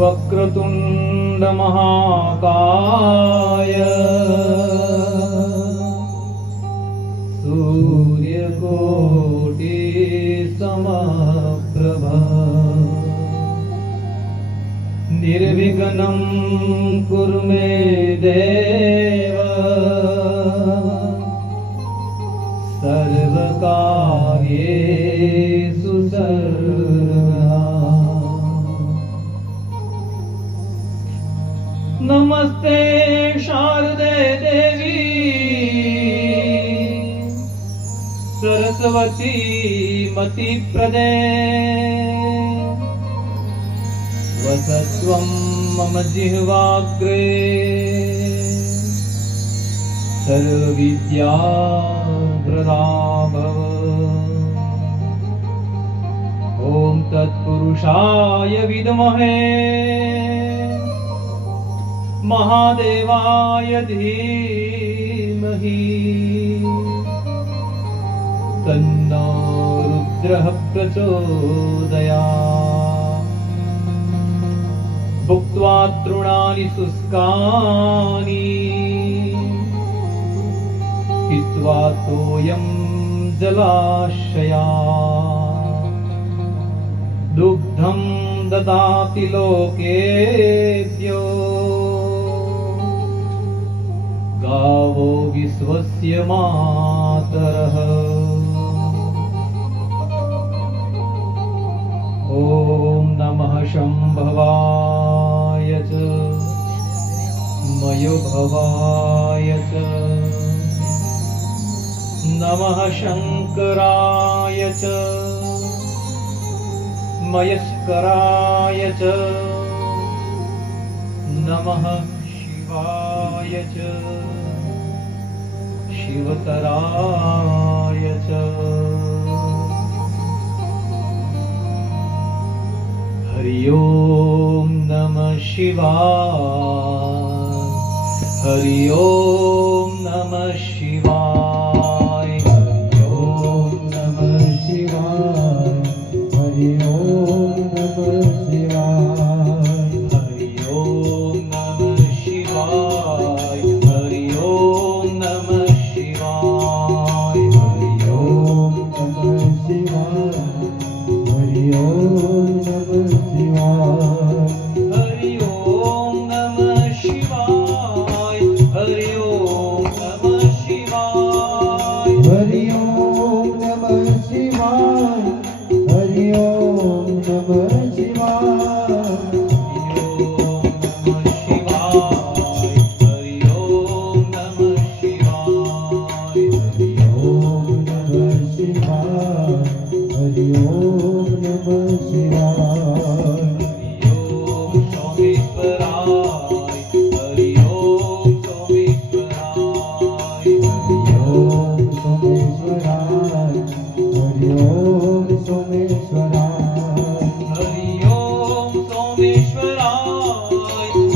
वक्रतुंड महाकाय सूर्यकोटि समप्रभा निर्विघ्नं कुरु मे देव सर्वकार्येषु सर्वदा। नमस्ते शारदे देवी सरस्वती मति प्रदे वसत्वं मम जिह्वाग्रे सर्वविद्या प्रदा भव। ॐ तत्पुरुषाय विद्महे महादेवाय धीमहि तन्नो रुद्रः प्रचोदयात्। भुक्त्वा तृणानि शुष्कानि पीत्वा तोयं जलाशयात् दुग्धं ददाति लोकेभ्यो गावो विश्वस्य मातरः। ॐ नमः शम्भवाय च मयोभवाय च नमः शङ्कराय च मयस्कराय च नमः शिवाय च शिवतराय च। हरि ओम नमः शिवाय। हरि ओम नमः शिवाय। हरि ओम नमः शिवाय। हरि ओम नमः शिवाय। हरि ओम नमः शिवाय। हरि ओम नमः शिवाय। हरि ओम नमः शिवाय। हरि ओम नमः शिवाय। हरि ओम नमः शिवाय। हरि ओम नमः शिवाय। हरि ओम नमः शिवाय। हरि ओम नमः शिवाय। हरि ओम नमः शिवाय। हरि ओम नमः शिवाय। हरि ओम नमः शिवाय। हरि ओम सोमेश्वराय। हरि ओम सोमेश्वराय।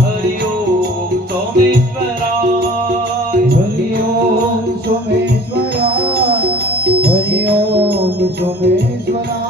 हरि ओम सोमेश्वराय। हरि ओम सोमेश्वराय। हरि ओम सोमेश्वराय। हरि ओम सोमेश्वराय।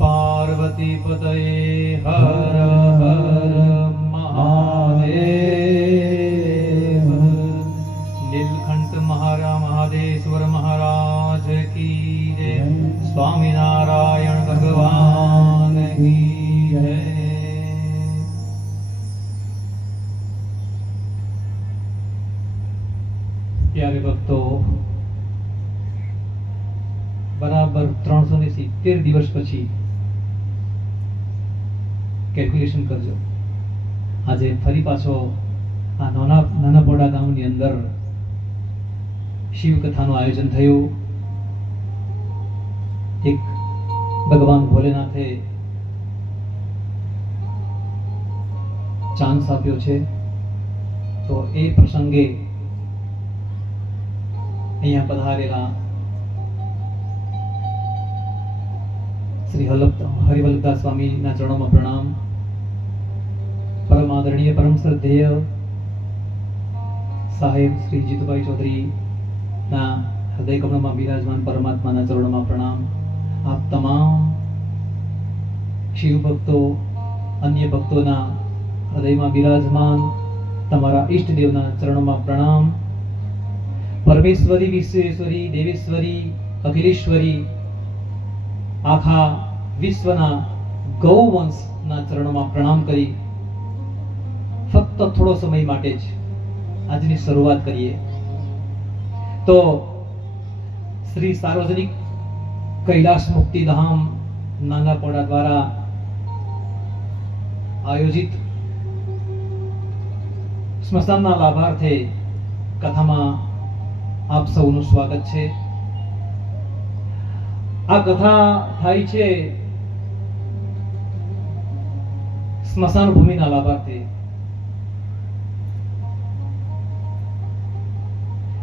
पार्वतीपतये हर हर महादेव। नीलकंठ महादेश्वर महाराज की जय। સ્વામિનારાયણ ભગવાન કી જય. ત્યારે ભક્તો બરાબર 370 દિવસ પછી કેલ્ક્યુલેશન કરજો. આજે ફરી પાછો આ નાનાપોડા ગામની અંદર શિવ કથાનું આયોજન થયું. એક ભગવાન ભોલેનાથે ચાન્સ આપ્યો છે, તો એ પ્રસંગે અહીંયા પધારેલા શ્રી હરિવલ્લભદાસ સ્વામીના ચરણોમાં પ્રણામ. પરમ આદરણીય પરમ શ્રદ્ધેય સાહેબ શ્રી જીતુભાઈ ચૌધરી ના હૃદય કમળમાં બિરાજમાન પરમાત્માના ચરણોમાં પ્રણામ. આપ તમામ શિવ ભક્તો, અન્ય ભક્તોના હૃદયમાં બિરાજમાન તમારા ઈષ્ટદેવના ચરણોમાં પ્રણામ. પરમેશ્વરી, વિશ્વેશ્વરી, દેવેશ્વરી, અખિલેશ્વરી, આખા વિશ્વના ગૌવંશના ચરણોમાં પ્રણામ કરી ફક્ત થોડો સમય માટે જ આજની શરૂઆત કરીએ. તો શ્રી સાર્વજનિક કૈલાસ મુક્તિધામ નાનાપોડા દ્વારા આયોજિત સ્મશાનના લાભાર્થે કથામાં આપ સૌનું સ્વાગત છે. આ કથા થાય છે સ્મશાન ભૂમિના લાભાર્થે.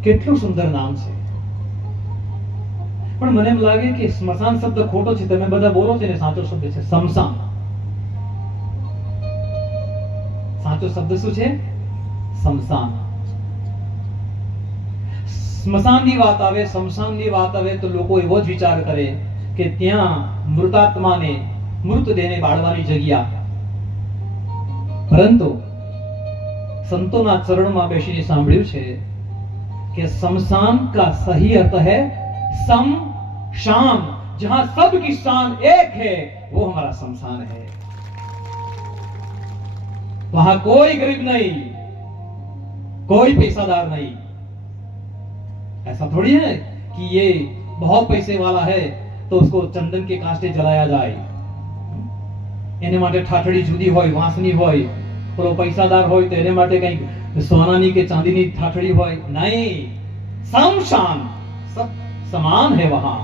કેટલું સુંદર નામ છે, પણ મને એમ લાગે કે સ્મશાન શબ્દ ખોટો છે. તમે બધા બોલો છો ને, સાચો શબ્દ છે સ્મશાન. સાચો શબ્દ શું છે? સ્મશાન. સ્મશાનની વાત આવે, સ્મશાનની વાત આવે તો લોકો એવો જ વિચાર કરે કે ત્યાં મૃતાત્માને, મૃતદેહને બાળવાની જગ્યા. પરંતુ સંતોના ચરણમાં બેસીને સાંભળ્યું છે कि शमशान का सही अर्थ है शमशान, जहां सबकी शान एक है, वो हमारा शमशान है. वहां कोई गरीब नहीं, कोई पैसादार नहीं. ऐसा थोड़ी है कि ये बहुत पैसे वाला है तो उसको चंदन के कांटे जलाया जाए. એને માટે ઠાઠડી જુદી હોય, વાંસની હોય. પેલો પૈસાદાર હોય તો એને માટે કંઈક सोनानी के चांदी की ठाठड़ी होय नहीं. शमशान सब समान है वहां.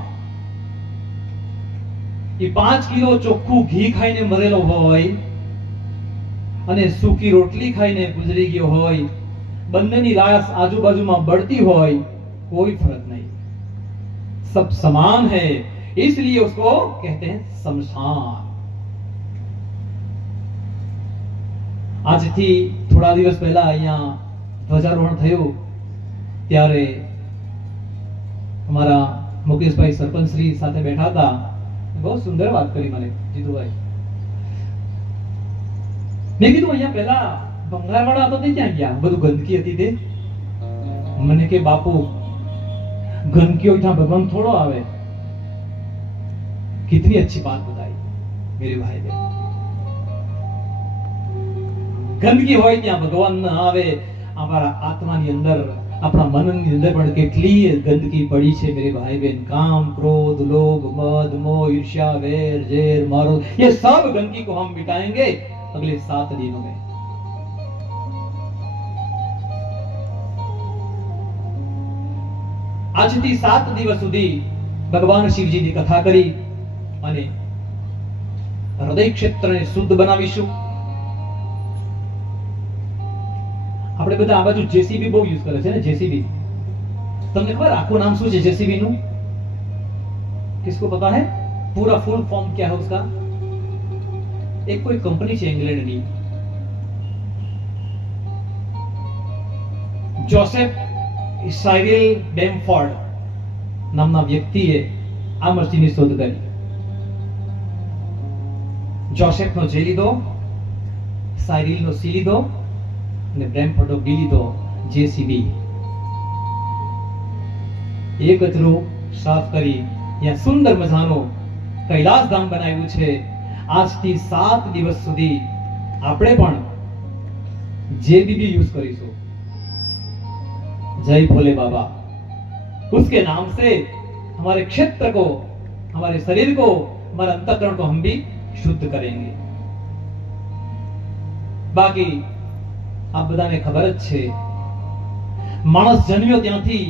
ये 5 किलो ચોખ્ખું ઘી ખાઈને મરેલો હોય અને સૂકી રોટલી ખાઈને ગુજરી ગયો હોય, બંનેની લાશ આજુબાજુમાં બળતી હોય, कोई फर्क नहीं, सब समान है. इसलिए उसको कहते हैं शमशान. આજથી થોડા દિવસ પહેલા અહીંયા ધ્વજારોહણ થયું ત્યારે અમારા મુકેશભાઈ સરપંચશ્રી સાથે બેઠા હતા. બહુ સુંદર વાત કરી મને જીતુભાઈ. મેં કીધું અહીંયા પહેલા બંગાળવાળા હતા તે ક્યાં ગયા? બધું ગંદકી હતી તે. મને કે બાપુ ગંદકી હોય ત્યાં ભગવાન થોડો આવે. कितनी अच्छी बात बताई मेरे भाई ने. गंदगी હોય ત્યાં ભગવાન ન આવે. અમારા આત્માની અંદર, આપણા મનની અંદર પણ કેટલી ગંદકી પડી છે मेरे भाई बहन. काम, क्रोध, लोभ, मद, मोह, ईर्ष्या, वैर, जेर, मारो, ये सब गंदगी को हम मिटाएंगे अगले 7 दिनों में. આજથી 7 દિવસ સુધી ભગવાન શિવજીની કથા કરી અને હૃદય ક્ષેત્રને શુદ્ધ બનાવીશું. આપણે બધા આ બાજુ જેસીબી બહુ યુઝ કરે છે ને. જેસીબી તમને ખબર આખું નામ શું છે જેસીબી નું? किसको पता है? पूरा फुल फॉर्म क्या है उसका? एक कोई कंपनी છે इंग्लैंड ની, જોસેફ સાયરિલ બેમફોર્ડ નામના વ્યક્તિએ આ મશીનની શોધ કરી. જોસેફનો જે લીધો, સાયરિલનો સી લીધો અને બ્રેમફોર્ડનો બી લીધો, જેસીબી. એ કચરો સાફ કરી या सुंदर मजानो कैलाश धाम बनाવ્યું છે. આજથી 7 દિવસ સુધી આપણે પણ जेबीबी यूज करीशो. जय भोले बाबा. उसके नाम से हमारे क्षेत्र को, हमारे शरीर को, हमारे अंतःकरण को हम भी शुद्ध करेंगे. बाकी आप બધાને ખબર જ છે, માણસ જન્મ્યો ત્યાંથી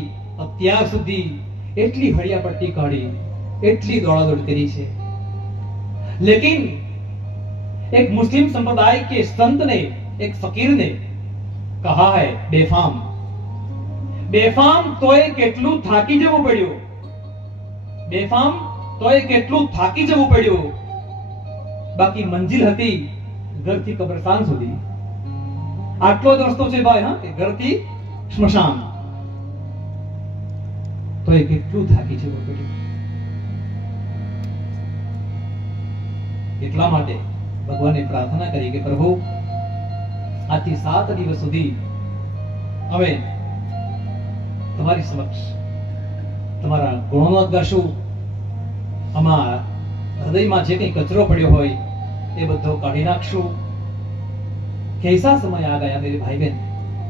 અત્યાર સુધી એટલી હળિયાપટ્ટી કાઢી, એટલી દોડાદોડ કરી છે. लेकिन एक मुस्लिम संप्रदाय के संत ने, एक फकीर ने कहा है, बेफाम बेफाम तोय કેટલું થાકી જવું પડ્યું, બેફામ તોય કેટલું થાકી જવું પડ્યું. બાકી મંજિલ હતી ઘરથી કબ્રસ્તાન સુધી. આટલો જ રસ્તો છે ભાઈ, હા, કે ઘરથી સ્મશાન. તોય કેટલું થાકી જવું પડ્યું. એટલા માટે ભગવાનને પ્રાર્થના કરી કે પ્રભુ આજથી 7 દિવસ સુધી અમે તમારી સમક્ષ તમારા ગુણોનો ગાશું. અમારા હૃદયમાં જે કંઈ કચરો પડ્યો હોય એ બધો કાઢી નાખશું. कैसा समय आ गया मेरे भाई बहन,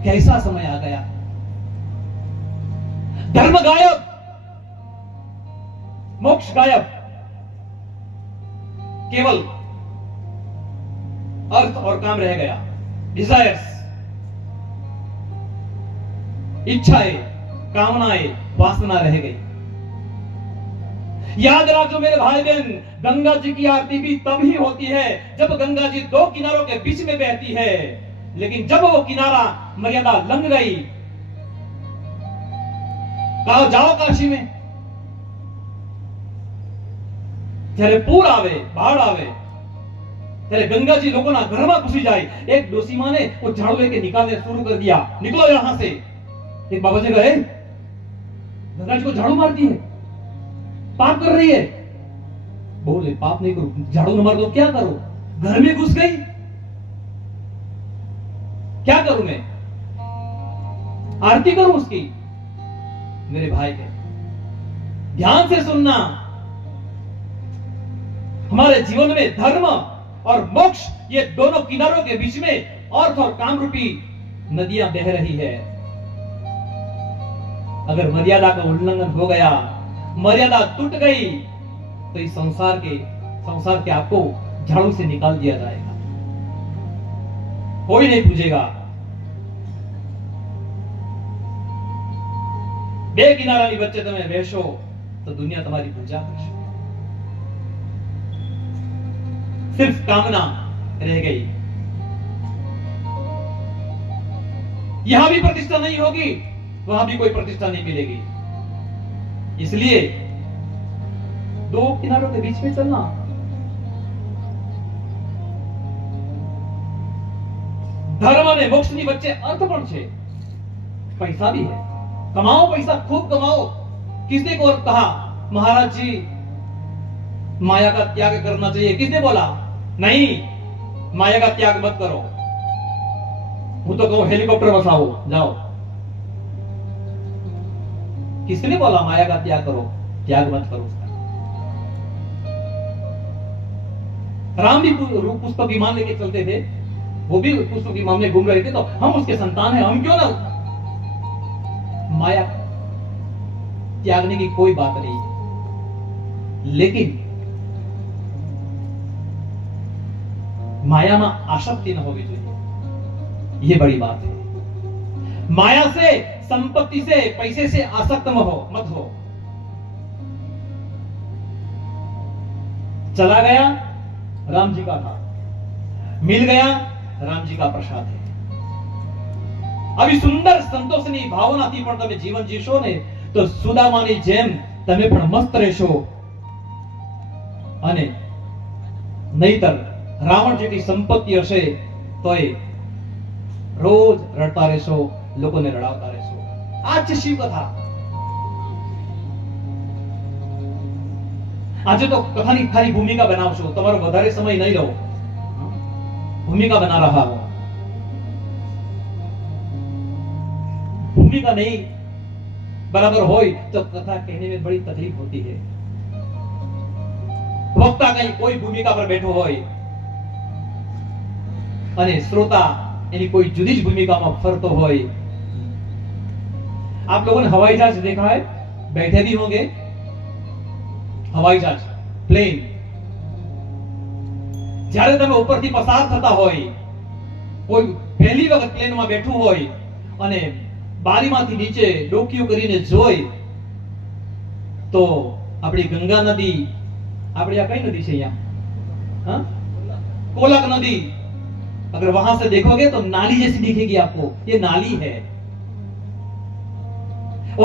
कैसा समय आ गया. धर्म गायब, मोक्ष गायब, केवल अर्थ और काम रह गया. डिजायर्स, इच्छाएं, कामनाएं, वासना रह गई. याद रखो मेरे भाई बहन, गंगा जी की आरती भी तब ही होती है जब गंगा जी 2 किनारों के बीच में बहती है. लेकिन जब वो किनारा मर्यादा लंघ गई, कहा जाओ काशी में, જ્યારે પૂર આવે, બાढ़ આવે, ત્યારે गंगा जी लोगों ना घर में घुसी जाए. एक डोसी माँ ने वो झाड़ू लेके निकालने शुरू कर दिया, निकलो यहां से. एक बाबा जी कहे गंगा जी को झाड़ू मारती है, पाप कर रही है. बोले पाप नहीं करो, झाड़ू न मार दो क्या करो, घर में घुस गई, क्या करूं मैं, आरती करूं उसकी. मेरे भाई के ध्यान से सुनना, हमारे जीवन में धर्म और मोक्ष, ये दोनों किनारों के बीच में अर्थ और काम रूपी नदियां बह रही है. अगर मर्यादा का उल्लंघन हो गया, मर्यादा टूट गई, तो इस संसार के आपको झाड़ू से निकाल दिया जाएगा. कोई नहीं पूछेगा. બે કિનારાની વચ્ચે તમે બેસો તો દુનિયા તમારી પૂજા કરશે. सिर्फ कामना रह गई. यहां भी प्रतिष्ठा नहीं होगी, वहां भी कोई प्रतिष्ठा नहीं मिलेगी. इसलिए 2 किनारों के बीच में चलना. धर्म અને મોક્ષની વચ્ચે અર્થ પણ છે, पैसा भी है. कमाओ पैसा, खूब कमाओ. किसने को कहा महाराज जी माया का त्याग करना चाहिए? किसने बोला नहीं, माया का त्याग मत करो. હું તો કહું हेलीकॉप्टर बसाओ, जाओ. किसने बोला माया का त्याग करो, त्याग मत करो. राम भी पुष्पक विमान लेके चलते थे, वो भी पुष्पक विमान में घूम रहे थे. तो हम उसके संतान हैं, हम क्यों ना माया त्यागने की कोई बात नहीं. लेकिन माया में आसक्ति न होगी चाहिए, ये बड़ी बात है. माया से, संपत्ति से, पैसे से आसक्त मत हो. चला गया राम जी का था, मिल गया राम जी का प्रसाद है. આવી સુંદર સંતોષની ભાવનાથી પણ તમે જીવન જીવશો ને તો સુદામાની જેમ તમે પણ મસ્ત રહેશો. અને નહીતર રાવણ જેટલી સંપત્તિ હશે તોય રોજ રડતા રહેશો, લોકોને રડાવતા રહેશો. આ છે શિવ કથા. આજે તો કથાની ખાલી ભૂમિકા બનાવશો, તમારો વધારે સમય નહીં લો, भूमिका बना रहा हो. भूमिका नहीं बराबर हो तो कथा कहने में बड़ी तकलीफ होती है. વક્તા કઈ કોઈ ભૂમિકા પર બેઠો હોય અને શ્રોતા એની કોઈ જુદી જ ભૂમિકામાં ફરતો હોય. आप लोगों ने हवाई जहाज देखा है, बैठे भी होंगे. हवाई जहाज, प्लेन, જ્યારે તમે ઉપરથી પસાર થતા હોય, કોઈ પહેલી વખત પ્લેનમાં બેઠું હોય અને બારીમાંથી નીચે ડોકિયું કરીને જોઈ તો આપણી ગંગા નદી, આપણી આ કઈ નદી છે અહીંયા, हाँ? कोलक नदी, अगर वहां से देखोगे तो नाली जैसी दिखेगी आपको. ये नाली है.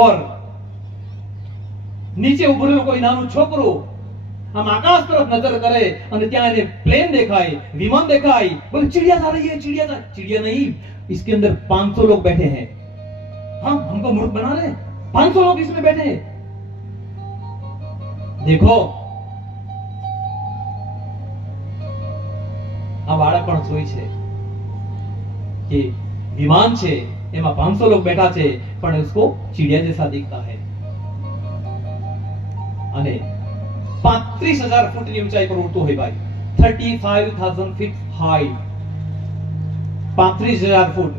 और નીચે ઉભરેલું કોઈ નાનું છોકરું આમ આકાશ તરફ નજર કરે અને ત્યાં એને પ્લેન દેખાય, विमान देखाई, बोले चिड़िया जा रही है, चिड़िया जा. चिड़िया नहीं, इसके अंदर 500 लोग बैठे हैं. हम हमको मूर्ख बना रहे हैं. 500 लोग इसमें बैठे हैं. देखो આ બાળક પણ જોઈ છે કે વિમાન છે એમાં 500 लोग बैठा છે પણ उसको चिड़िया जैसा दिखता है. અને 35,000 ફૂટની ઊંચાઈ પર ઉડતો હોય ભાઈ. 35,000 feet high. 35,000 ફૂટ.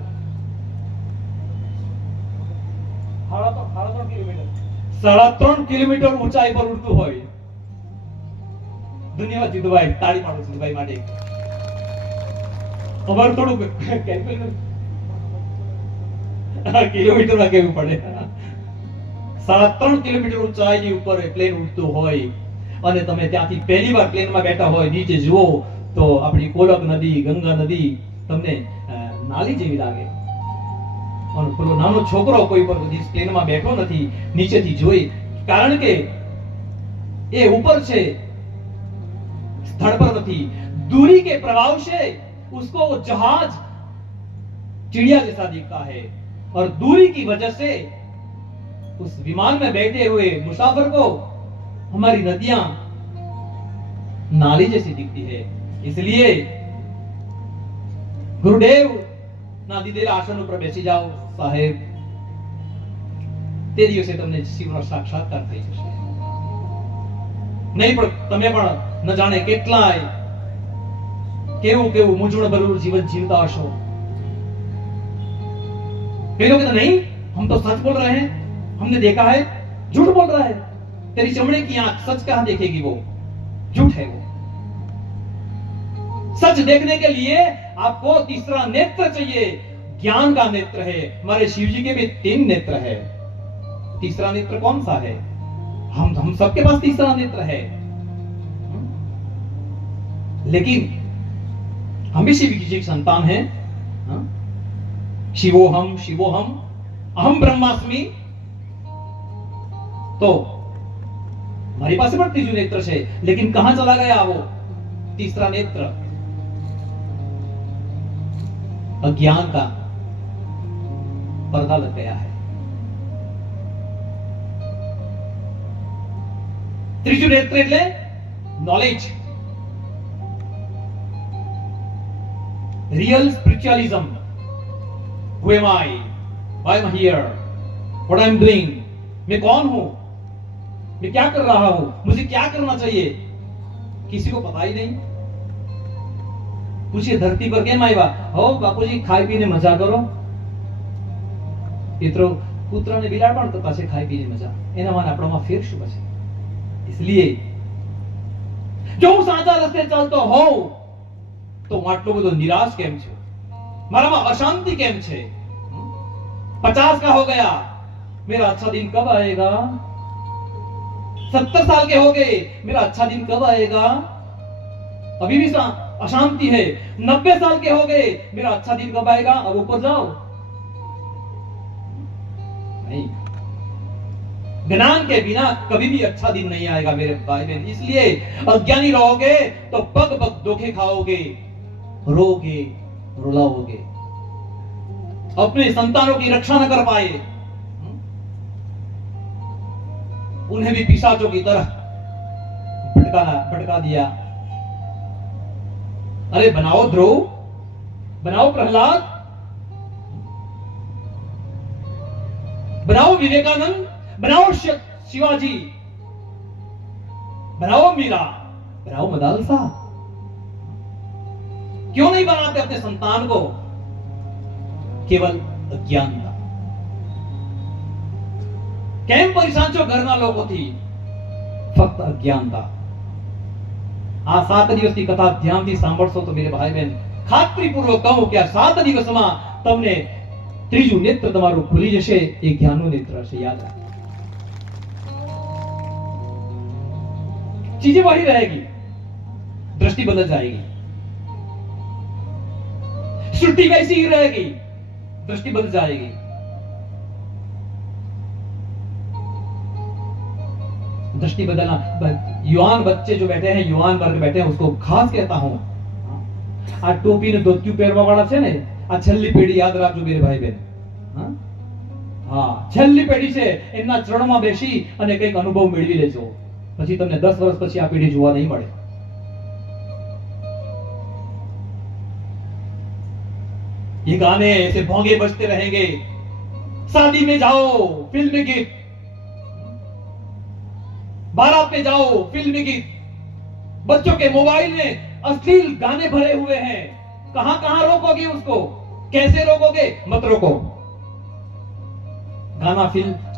3.5 કિલોમીટર ઊંચાઈ પર ઉડતું હોય. ધન્યવાદ જીતુભાઈ, તાળી પાડો જીતુભાઈ માટે. અમારું થોડું કિલોમીટરમાં કેવું પડે. 3.5 કિલોમીટર ઊંચાઈની ઉપર પ્લેન ઉડતું હોય અને તમે ત્યાંથી પહેલી વાર પ્લેનમાં બેઠા હોય, નીચે જુઓ તો આપણી કોલક નદી, ગંગા નદી તમને નાલી જેવી લાગે. અને પેલો નાનો છોકરો કોઈ પર પ્લેનમાં બેઠો નથી, નીચેથી જોઈ, કારણ કે એ ઉપર છે, સ્થળ પર નથી. दूरी के प्रभाव से उसको वो जहाज चिड़िया जैसा दिखता है और दूरी की वजह से उस विमान में बैठे हुए मुसाफिर को हमारी नदियां नाली जैसी दिखती है. इसलिए गुरुदेव ના દીધેલા આસન ઉપર બેસી જાઓ સાહેબ, તે દિવસે તમને શિવનો સાક્ષાત્કાર થઈ જશે. નહીં પણ તમે પણ ન જાણે કેટલાય કેવું કેવું મૂંઝવણ ભરેલું જીવન જીવતા હશો. कई लोग कहते नहीं हम तो सच बोल रहे हैं, हमने देखा है. झूठ बोल रहा है. तेरी चमड़े की आंख सच कहां देखेगी, वो झूठ है. वो सच देखने के लिए आपको तीसरा नेत्र चाहिए. ज्ञान का नेत्र है. हमारे शिव जी के भी 3 नेत्र है. तीसरा नेत्र कौन सा है? हम सबके पास तीसरा नेत्र है, लेकिन हम भी शिव जी की संतान हैं. शिवोहम शिवोहम अहम ब्रह्मास्मि. तो हमारी पास पर तीसरा नेत्र है, लेकिन कहां चला गया वो तीसरा नेत्र? अज्ञान का पर्दा लग गया है. ત્રીજું નેત્ર એટલે knowledge. Real spiritualism. Who am I? Why am I here? What I am doing? मैं कौन हूं? मैं क्या कर रहा हूं? मुझे क्या करना चाहिए? किसी को पता ही नहीं. पूछिए धरती पर केम आया? हो बापूजी खाई पीने मजा करो. इतरो पुत्र ने बिलाड़ पण करता છે ખાઈ પીને મજા. એના માં આપણોમાં ફેર શું છે? इसलिए જો હું સાચા રસ્તે ચાલતો હોઉં તો હું આટલો બધો નિરાશ કેમ છું? મારામાં અશાંતિ કેમ છે? 50 का हो गया, मेरा अच्छा दिन कब आएगा? 70 साल के हो गए, मेरा अच्छा दिन कब आएगा? अभी भी अशांति है. 90 साल के हो गए, मेरा अच्छा दिन कब आएगा? अब ऊपर जाओ. नहीं, ज्ञान के बिना कभी भी अच्छा दिन नहीं आएगा मेरे भाई बहन. इसलिए अज्ञानी रहोगे तो पग पग धोखे खाओगे, रोगे, रुलाओगे, अपने संतानों की रक्षा न कर पाए, उन्हें भी पिशाचों की तरह भटका दिया. अरे बनाओ ध्रुव, बनाओ प्रहलाद, बनाओ विवेकानंद, बनाओ शिवाजी, बनाओ मीरा, राव मदालसा क्यों नहीं बनाते अपने संतान को? केवल अज्ञानता। केम परेशान छो घरना लोगो थी? फक्त अज्ञानता। आ 7 દિવસની કથા ધ્યાનથી સાંભળશો તો મેરે ભાઈ બહેન ખાતરીપૂર્વક કહું કે આ 7 દિવસમાં તમને ત્રીજું નેત્ર તમારું ખુલી જશે, એ જ્ઞાનનું નેત્ર હશે. યાદ રાખો, चीजें वही रहेगी, दृष्टि बदल जाएगी. श्रुति वैसी ही रहेगी, दृष्टि बदल जाएगी. दृष्टि बदलना. युवान बच्चे जो बैठे हैं, युवान वर्ग बैठे हैं, उसको खास कहता हूं. आ टोपी ने धोतिયું પહેરવા વાળા છે ને, આ છેલ્લી પેઢી યાદ રાખજો મેરે ભાઈ બહેન. હા, છેલ્લી પેઢી છે, એમના ચરણમાં બેસી અને કંઈક અનુભવ મેળવી લેજો. પછી તમને 10 વર્ષ પછી આ પેઢી જોવા નહીં મળે. ये गाने ऐसे भोंगे बजते रहेंगे. शादी में जाओ फिल्मी गीत, बारात में जाओ फिल्मी गीत, बच्चों के मोबाइल में अश्लील गाने भरे हुए हैं. कहां कहां रोकोगे उसको? कैसे रोकोगे? मत रोको. गाना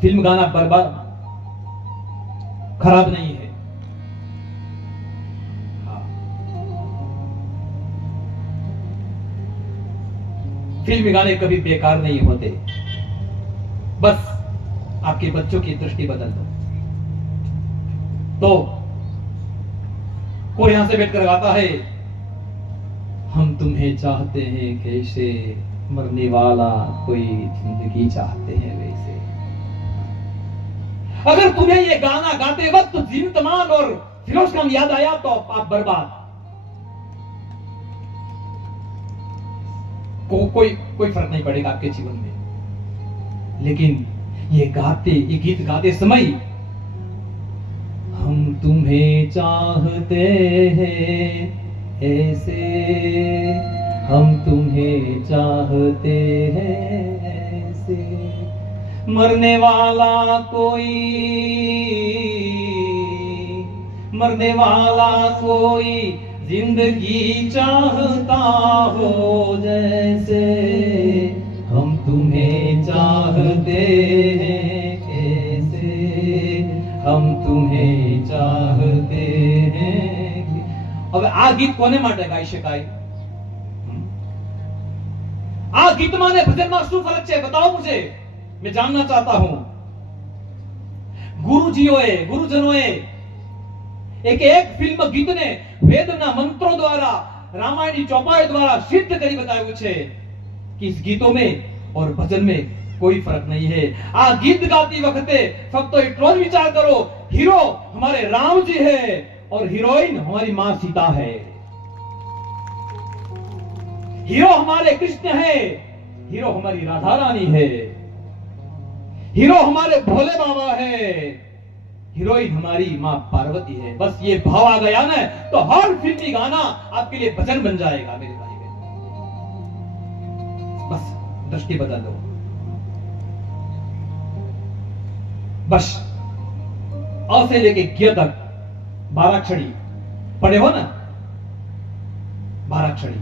फिल्म गाना बर्बाद खराब नहीं है. फिल्मी गाने कभी बेकार नहीं होते. बस आपके बच्चों की दृष्टि बदल दो. तो कोई यहां से बैठकर गाता है, हम तुम्हें चाहते हैं कैसे, मरने वाला कोई जिंदगी चाहते हैं वैसे. अगर तुम्हें ये गाना गाते वक्त जीवितमान और फिरोज खान याद आया तो आप बर्बाद. कोई फर्क नहीं पड़ेगा आपके जीवन में. लेकिन ये गीत गाते समय, हम तुम्हें चाहते हैं ऐसे, हम तुम्हें चाहते हैं ऐसे, मरने वाला कोई जिंदगी चाहता हो जैसे, हम तुम्हें चाहते हैं ऐसे, हम तुम्हें चाहते हैं. હવે આ ગીત કોને માટે ગાઈ શકાય? આ ગીતમાં ને ભજનમાં શું ફરક છે बताओ मुझे, मैं जानना चाहता हूं. ગુરુજનોએ એક ફિલ્મ ગીતને વેદના મંત્રો દ્વારા, રામાયણની ચોપાઈ દ્વારા સિદ્ધ કરી બતાવ્યું છે कि इस गीतों में और भजन में कोई फर्क नहीं है. आ गीत गाती वक्ते फक्त એટલો જ વિચાર કરો, हीरो हमारे राम जी है और हीरोइन हमारी मां सीता है. हीरो हमारे कृष्ण है, हीरो हमारी राधा रानी है, हीरो हमारे भोले बाबा है, हीरोइन हमारी मां पार्वती है. बस ये भाव आ गया ना तो हर फिल्मी गाना आपके लिए भजन बन जाएगा मेरे भाई बहन. बस दृष्टि बदल दो. बस अ से लेके ग तक 12 अक्षरी पढ़े हो ना. 12 अक्षरी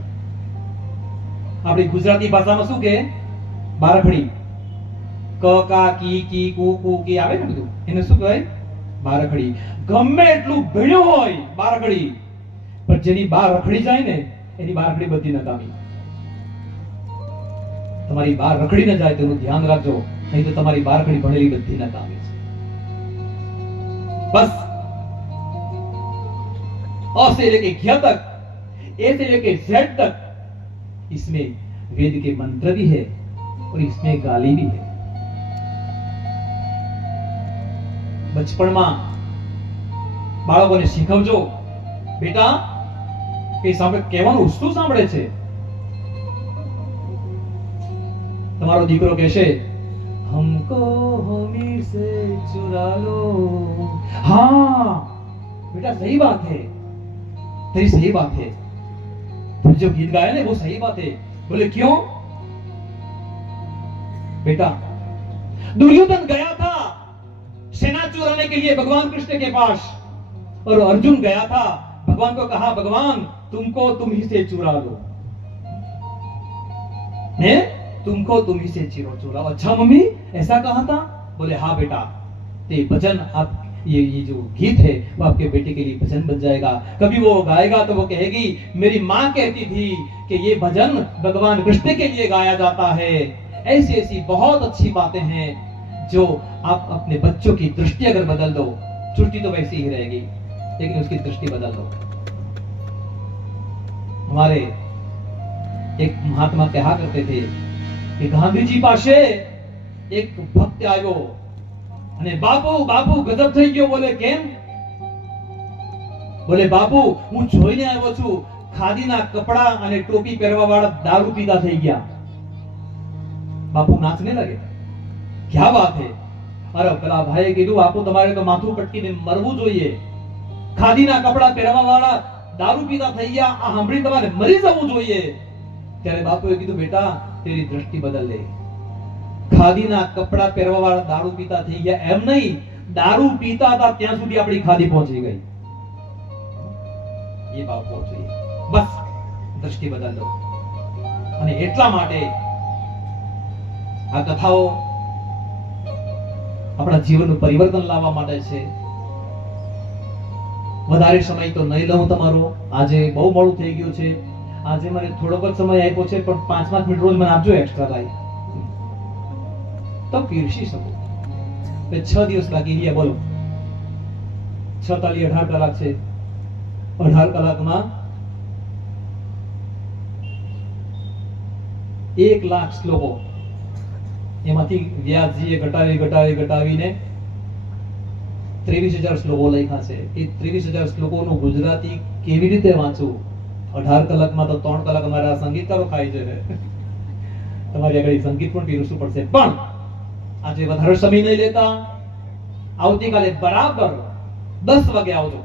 આપણી ગુજરાતી ભાષામાં શું કે 12 અક્ષરી ક કા કી કુ કુ કી આવે ને બધું, એને શું કહેવાય? 12 અક્ષરી. ગમે એટલું ભણ્યો હોય 12 અક્ષરી, પણ જેની 12 રખડી જાય ને એની 12 અક્ષરી બધી નકામી. તમારી 12 રખડી ન જાય તેનું ધ્યાન રાખજો, નહીં તો તમારી 12 અક્ષરી ભણેલી બધી નકામી છે. बस अ से लेके घ तक, ए से लेके जेड तक, इसमें वेद के मंत्र भी है और इसमें गाली भी है. बचपन में बाळकोने શીખવજો, बेटा કે સાંભળે કહેવાનું શું સાંભળે છે. તમારો દીકરો કહેશે, हमको हमी से चुरा लो. हाँ बेटा सही बात है, तेरी सही बात है, तुम जो गीत गाया ना वो सही बात है. बोले क्यों? बेटा दुर्योधन गया था सेना चुराने के लिए भगवान कृष्ण के पास, और अर्जुन गया था भगवान को कहा, भगवान तुमको तुम ही से चुरा लो, मैं तुमको तुम ही से चुरा। अच्छा मम्मी ऐसा कहा था? बोले हाँ बेटा, ये भजन आप ये जो गीत है वो आपके बेटे के लिए भजन बन जाएगा। कभी वो गाएगा तो वो कहेगी मेरी माँ कहती थी कि ये भजन भगवान कृष्ण के लिए गाया जाता है। ऐसी ऐसी बहुत अच्छी बातें हैं जो आप अपने बच्चों की दृष्टि अगर बदल दो, चुटकी तो वैसी ही रहेगी लेकिन उसकी दृष्टि बदल दो। हमारे एक महात्मा कहा करते थे कि गांधी जी पासे एक भक्त आयो અને બાપુ બાપુ ગજબ થઈ ગયો। બોલે કેમ? બોલે બાપુ હું જોઈને આવ્યો છું ખાદીના કપડા અને ટોપી પહેરવા વાળા દારૂ પીતા થઈ ગયા। બાપુ નાચને લાગે, क्या बात है? અરે પેલા ભાઈએ કીધું બાપુ તમારે તો માથું પટકીને મરવું જોઈએ, ખાદીના કપડા પહેરવા વાળા દારૂ પીતા થઈ ગયા, આ સાંભળી તમારે મરી જવું જોઈએ। ત્યારે બાપુએ કીધું બેટા તેરી દ્રષ્ટિ બદલ લે, ખાદીના કપડા પહેરવા વાળા દારૂ પીતા થઈ ગયા એમ નહીં, દારૂ પીતા હતા ત્યાં સુધી આપણી ખાદી પહોંચી ગઈ। એ બાપુ જોઈએ, બસ દ્રષ્ટિ બદલ દો। અને એટલા માટે આ કથાઓ આપણા જીવનનું પરિવર્તન લાવવા માટે છે। વધારે સમય તો નહીં લઉં તમારો, આજે બહુ મોડું થઈ ગયું છે। આજે મને થોડોક જ સમય આપ્યો છે પણ 5-5 મિનિટ રોજ મને આપજો એક્સ્ટ્રા લાઈફ, તો પીરસી શકો। 6 દિવસ બાકી રહ્યા, બોલો 6 તાલી 18 કલાક છે, 18 કલાકમાં 1 લાખ શ્લોકો, એમાંથી વ્યાસજીએ ઘટાવીને 23,000 શ્લોકો લખ્યા છે। એ 23,000 શ્લોકોનું ગુજરાતી કેવી રીતે વાંચવું? 18 કલાકમાં તો 3 કલાક અમારા સંગીતકારો ખાઈ જાય। તમારી આગળ સંગીત પણ પીરસવું પડશે। પણ આજે વધારે સમય નહીં લેતા, આવતીકાલે બરાબર 10 વાગે આવજો।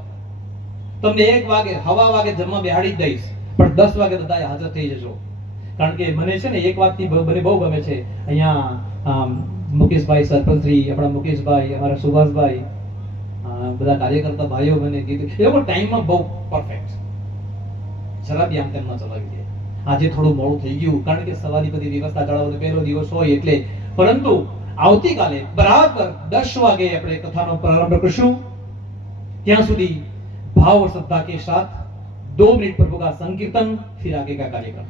તમને 1 વાગે હવા વાગે જમવા બેહાડી જ દઈશ, પણ 10 વાગે બધાએ હાજર થઈ જજો। કારણ કે મને છે ને એક વાતથી મને બહુ ગમે છે, અહીંયા મુકેશભાઈ સરપંચશ્રી, આપણા મુકેશભાઈ, અમારા સુભાષભાઈ, બધા કાર્યકર્તા ભાઈઓ મને કીધું એ લોકો ટાઈમમાં બહુ પરફેક્ટ, જરા બી આમ તેમ ન ચલાવી દે। આજે થોડું મોડું થઈ ગયું કારણ કે સવારની બધી વ્યવસ્થા ચડાવવાનો પહેલો દિવસ હોય એટલે, પરંતુ આવતીકાલે બરાબર 10 વાગે આપણે કથાનો પ્રારંભ કરીશું। ત્યાં સુધી भाव और श्रद्धा के साथ 2 मिनट प्रभु का संकीर्तन, फिर आगे का कार्यक्रम।